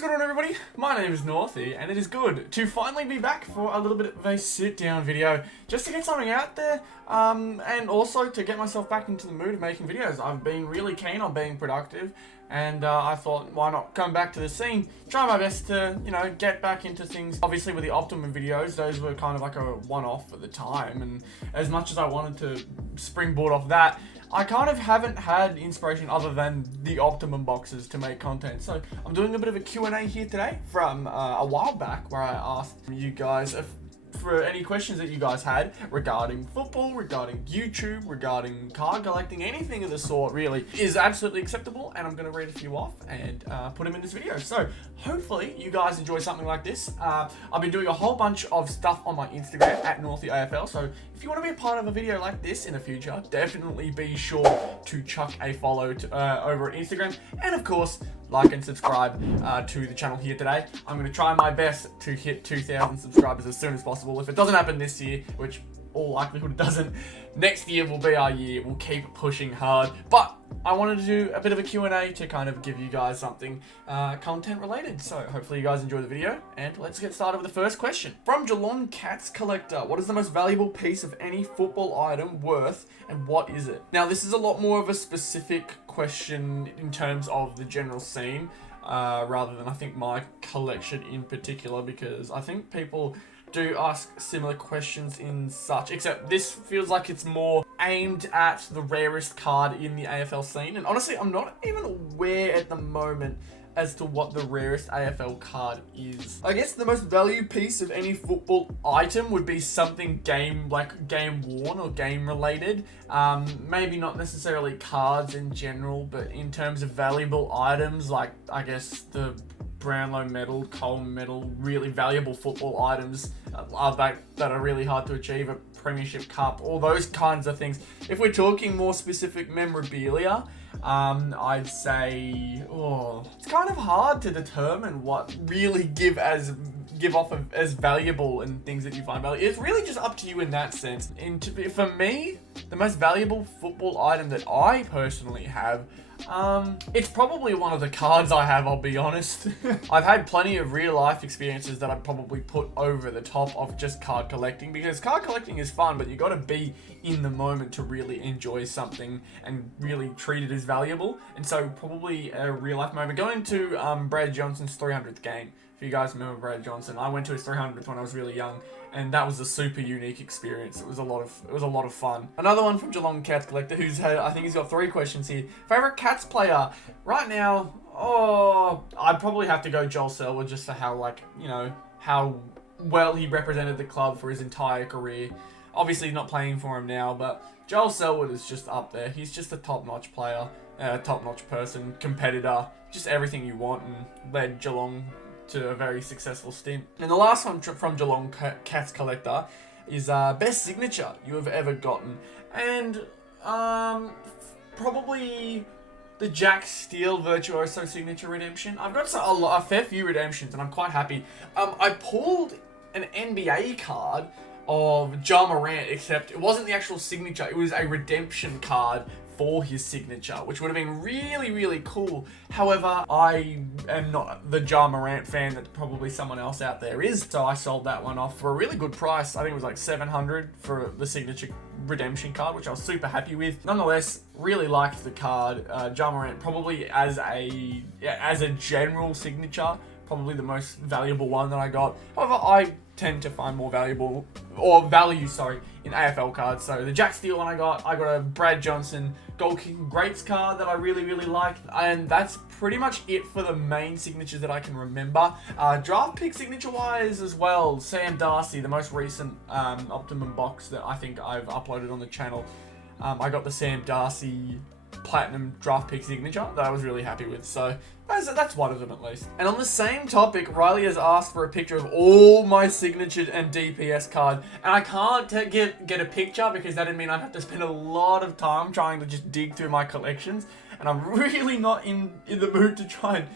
What's going on, everybody? My name is Northy, and it is good to finally be back for a little bit of a sit-down video, just to get something out there, and also to get myself back into the mood of making videos. I've been really keen on being productive, and I thought, why not come back to the scene, try my best to, get back into things. Obviously, with the Optimum videos, those were kind of like a one-off at the time, and as much as I wanted to springboard off that, I kind of haven't had inspiration other than the Optimum boxes to make content. So I'm doing a bit of a Q&A here today from a while back, where I asked you guys for any questions that you guys had regarding football, regarding YouTube, regarding card collecting, anything of the sort really is absolutely acceptable, and I'm going to read a few off and put them in this video. So hopefully you guys enjoy something like this. I've been doing a whole bunch of stuff on my Instagram at NorthyAFL, so if you want to be a part of a video like this in the future, definitely be sure to chuck a follow over at Instagram, and of course like and subscribe to the channel here today. I'm going to try my best to hit 2,000 subscribers as soon as possible. If it doesn't happen this year, which all likelihood it doesn't, next year will be our year. We'll keep pushing hard. But I wanted to do a bit of a Q&A to kind of give you guys something content related. So hopefully you guys enjoy the video, and let's get started with the first question. From Geelong Cats Collector, what is the most valuable piece of any football item worth, and what is it? Now, this is a lot more of a specific question in terms of the general scene, rather than I think my collection in particular, because I think people do ask similar questions in such, except this feels like it's more aimed at the rarest card in the AFL scene. And honestly, I'm not even aware at the moment as to what the rarest AFL card is. I guess the most valued piece of any football item would be something game worn or game related. Maybe not necessarily cards in general, but in terms of valuable items, like I guess the Brownlow medal, Coleman medal, really valuable football items that are really hard to achieve, a Premiership Cup, all those kinds of things. If we're talking more specific memorabilia, I'd say, it's kind of hard to determine what really give off as valuable and things that you find valuable. It's really just up to you in that sense. And for me, the most valuable football item that I personally have, it's probably one of the cards I have, I'll be honest. I've had plenty of real life experiences that I'd probably put over the top of just card collecting, because card collecting is fun, but you gotta be in the moment to really enjoy something and really treat it as valuable. And so probably a real life moment, going to Brad Johnson's 300th game. If you guys remember Brad Johnson, I went to his 300th when I was really young, and that was a super unique experience. It was a lot of fun. Another one from Geelong Cats Collector, who's had, I think he's got 3 questions here. Favorite Cats player right now? I'd probably have to go Joel Selwood, just for how well he represented the club for his entire career. Obviously not playing for him now, but Joel Selwood is just up there. He's just a top-notch player, top-notch person, competitor, just everything you want, and led Geelong to a very successful stint. And the last one from Geelong Cats Collector is best signature you have ever gotten, and probably the Jack Steele Virtuoso Signature Redemption. I've got a fair few redemptions, and I'm quite happy. I pulled an NBA card of Ja Morant, except it wasn't the actual signature, it was a redemption card for his signature, which would have been really, really cool. However, I am not the Ja Morant fan that probably someone else out there is, so I sold that one off for a really good price. I think it was like $700 for the signature redemption card, which I was super happy with. Nonetheless, really liked the card. Ja Morant probably as a general signature, probably the most valuable one that I got. However, I tend to find more value in AFL cards. So the Jack Steele one I got a Brad Johnson Goal Kicking Greats card that I really, really liked, and that's pretty much it for the main signatures that I can remember. Draft pick signature wise as well, Sam Darcy, the most recent Optimum box that I think I've uploaded on the channel. I got the Sam Darcy Platinum draft pick signature that I was really happy with, so that's one of them at least. And on the same topic, Riley has asked for a picture of all my signatured and DPS cards, and I can't get a picture because that'd mean I'd have to spend a lot of time trying to just dig through my collections, and I'm really not in the mood to try and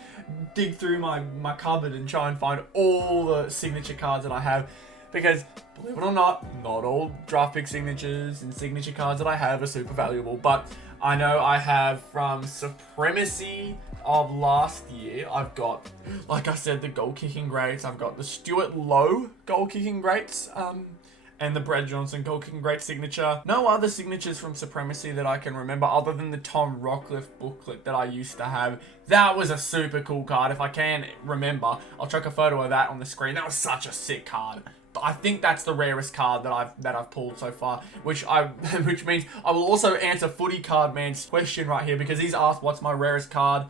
dig through my cupboard and try and find all the signature cards that I have, because believe it or not all draft pick signatures and signature cards that I have are super valuable, but I know I have from Supremacy of last year, I've got, like I said, the goal kicking greats. I've got the Stuart Lowe goal kicking greats, and the Brad Johnson goal kicking great signature. No other signatures from Supremacy that I can remember other than the Tom Rockcliffe booklet that I used to have. That was a super cool card. If I can remember, I'll chuck a photo of that on the screen. That was such a sick card. I think that's the rarest card that I've pulled so far, which means I will also answer Footy Card Man's question right here, because he's asked what's my rarest card.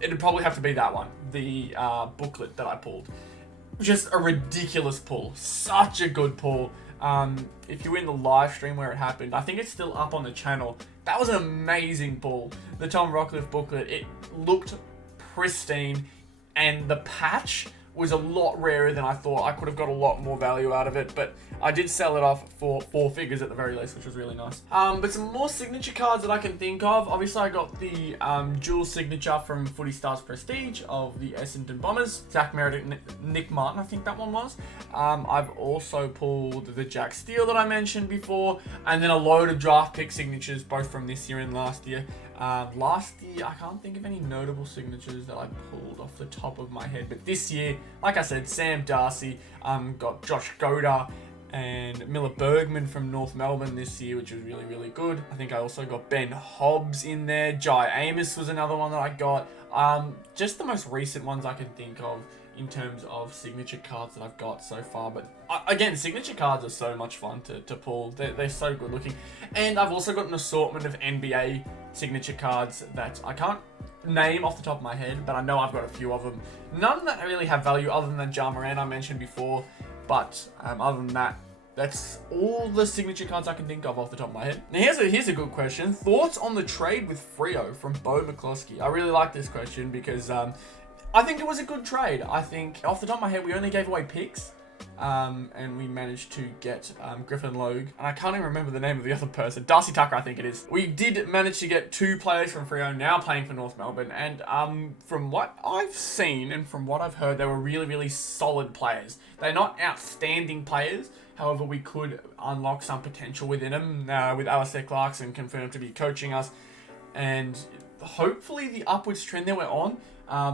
It'd probably have to be that one, the booklet that I pulled. Just a ridiculous pull. Such a good pull. If you were in the live stream where it happened, I think it's still up on the channel. That was an amazing pull. The Tom Rockcliffe booklet, it looked pristine, and the patch was a lot rarer than I thought. I could have got a lot more value out of it, but I did sell it off for 4 figures at the very least, which was really nice. But some more signature cards that I can think of. Obviously, I got the dual signature from Footy Stars Prestige of the Essendon Bombers. Zach Merritt, Nick Martin, I think that one was. I've also pulled the Jack Steele that I mentioned before, and then a load of draft pick signatures, both from this year and last year. Last year, I can't think of any notable signatures that I pulled off the top of my head, but this year, like I said, Sam Darcy, got Josh Goda and Miller Bergman from North Melbourne this year, which was really, really good. I think I also got Ben Hobbs in there. Jai Amos was another one that I got. Just the most recent ones I can think of in terms of signature cards that I've got so far. But again, signature cards are so much fun to pull. They're so good looking. And I've also got an assortment of NBA signature cards that I can't name off the top of my head, but I know I've got a few of them. None that really have value other than Ja Morant I mentioned before. But other than that, that's all the signature cards I can think of off the top of my head. Now here's a good question. Thoughts on the trade with Freo from Bo McCloskey? I really like this question because I think it was a good trade. I think off the top of my head, we only gave away picks. And we managed to get Griffin Logue, and I can't even remember the name of the other person. Darcy Tucker, I think it is. We did manage to get 2 players from Freo now playing for North Melbourne, and from what I've seen and from what I've heard, they were really, really solid players. They're not outstanding players. However, we could unlock some potential within them with Alistair Clarkson confirmed to be coaching us, and hopefully the upwards trend that we're on.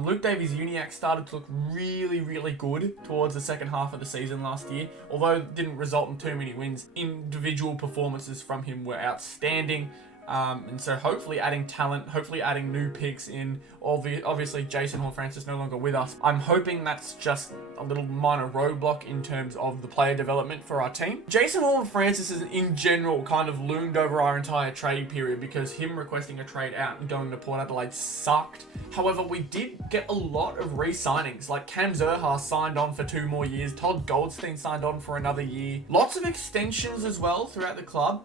Luke Davies-Uniacke started to look really, really good towards the second half of the season last year, although it didn't result in too many wins. Individual performances from him were outstanding, and so hopefully adding talent, hopefully adding new picks in. Obviously, Jason Horne-Francis no longer with us. I'm hoping that's just a little minor roadblock in terms of the player development for our team. Jason Horne-Francis is in general kind of loomed over our entire trade period because him requesting a trade out and going to Port Adelaide sucked. However, we did get a lot of re-signings, like Cam Zurha signed on for 2 more years, Todd Goldstein signed on for another year. Lots of extensions as well throughout the club.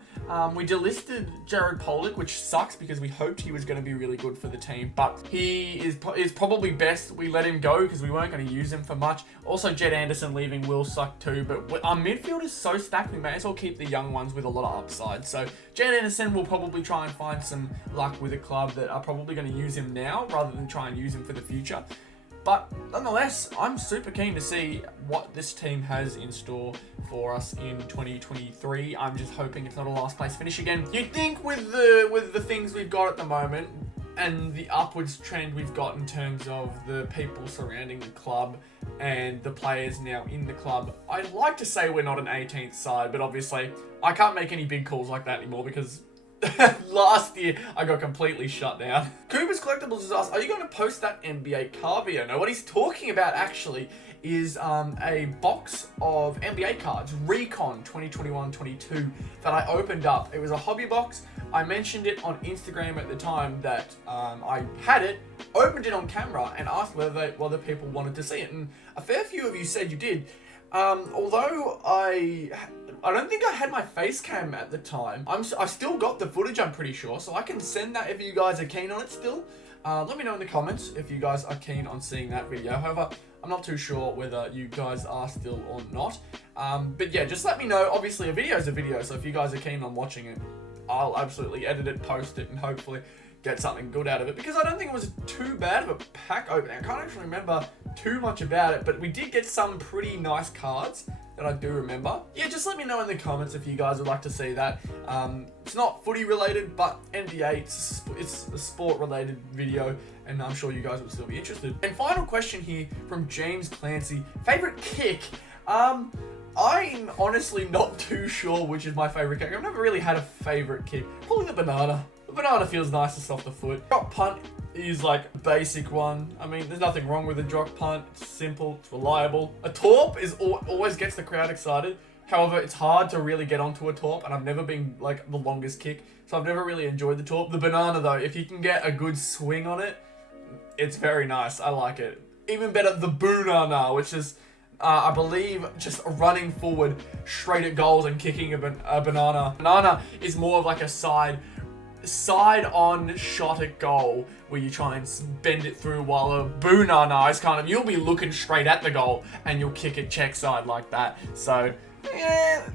We delisted Jared Pollock, which sucks because we hoped he was going to be really good for the team, but he is probably best we let him go because we weren't going to use him for much. Also, Jed Anderson leaving will suck too, but our midfield is so stacked, we may as well keep the young ones with a lot of upside. So Jed Anderson will probably try and find some luck with a club that are probably going to use him now rather than try and use him for the future. But nonetheless, I'm super keen to see what this team has in store for us in 2023. I'm just hoping it's not a last place finish again. You'd think with the things we've got at the moment and the upwards trend we've got in terms of the people surrounding the club and the players now in the club, I'd like to say we're not an 18th side, but obviously I can't make any big calls like that anymore because last year I got completely shut down. Cooper's Collectibles has asked, are you going to post that NBA car video? No, what he's talking about actually is a box of NBA cards, Recon 2021-22, that I opened up. It was a hobby box. I mentioned it on Instagram at the time that I had it, opened it on camera, and asked whether people wanted to see it. And a fair few of you said you did. Although I don't think I had my face cam at the time. I still got the footage, I'm pretty sure, so I can send that if you guys are keen on it still. Let me know in the comments if you guys are keen on seeing that video. However, I'm not too sure whether you guys are still or not. But yeah, just let me know. Obviously, a video is a video, so if you guys are keen on watching it, I'll absolutely edit it, post it, and hopefully get something good out of it, because I don't think it was too bad of a pack opening. I can't actually remember too much about it, but we did get some pretty nice cards. that I do remember. Yeah, just let me know in the comments if you guys would like to see that. It's not footy related, but NBA, it's a sport related video, and I'm sure you guys would still be interested. And final question here from James Clancy. Favorite kick? I'm honestly not too sure which is my favorite kick. I've never really had a favorite kick. Probably the banana. The banana feels nicest off the foot. Drop punt is like a basic one. I mean, there's nothing wrong with a drop punt. It's simple, it's reliable. A torp is always gets the crowd excited. However, it's hard to really get onto a torp, and I've never been like the longest kick, so I've never really enjoyed the torp. The banana though, if you can get a good swing on it, it's very nice. I like it. Even better, the boonana, which is I believe just running forward straight at goals and kicking a banana. Banana is more of like a side on shot at goal where you try and bend it through, while a boonana is kind of, you'll be looking straight at the goal and you'll kick it check side like that. So yeah,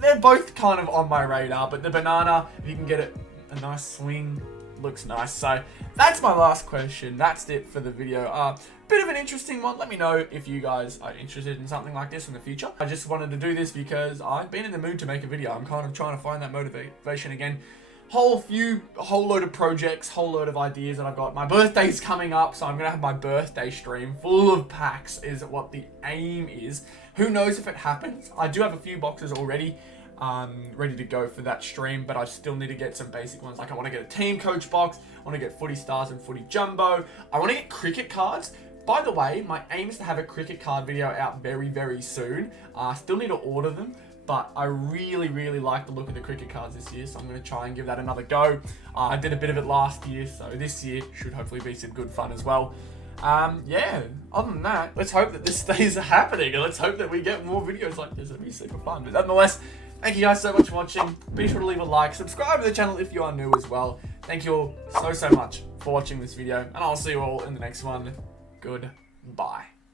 they're both kind of on my radar, but the banana, if you can get it a nice swing, looks nice. So that's my last question. That's it for the video. Bit of an interesting one. Let me know if you guys are interested in something like this in the future. I just wanted to do this because I've been in the mood to make a video. I'm kind of trying to find that motivation again. Whole load of projects, whole load of ideas that I've got. My birthday's coming up, so I'm gonna have my birthday stream full of packs is what the aim is. Who knows if it happens? I do have a few boxes already ready to go for that stream, but I still need to get some basic ones. Like I want to get a team coach box, I want to get footy stars and footy jumbo, I want to get cricket cards. By the way, my aim is to have a cricket card video out very, very soon. I still need to order them, but I really, really like the look of the cricket cards this year, so I'm going to try and give that another go. I did a bit of it last year, so this year should hopefully be some good fun as well. Yeah, other than that, let's hope that this stays happening, and let's hope that we get more videos like this. It'd be super fun. But nonetheless, thank you guys so much for watching. Be sure to leave a like, subscribe to the channel if you are new as well. Thank you all so much for watching this video, and I'll see you all in the next one. Goodbye.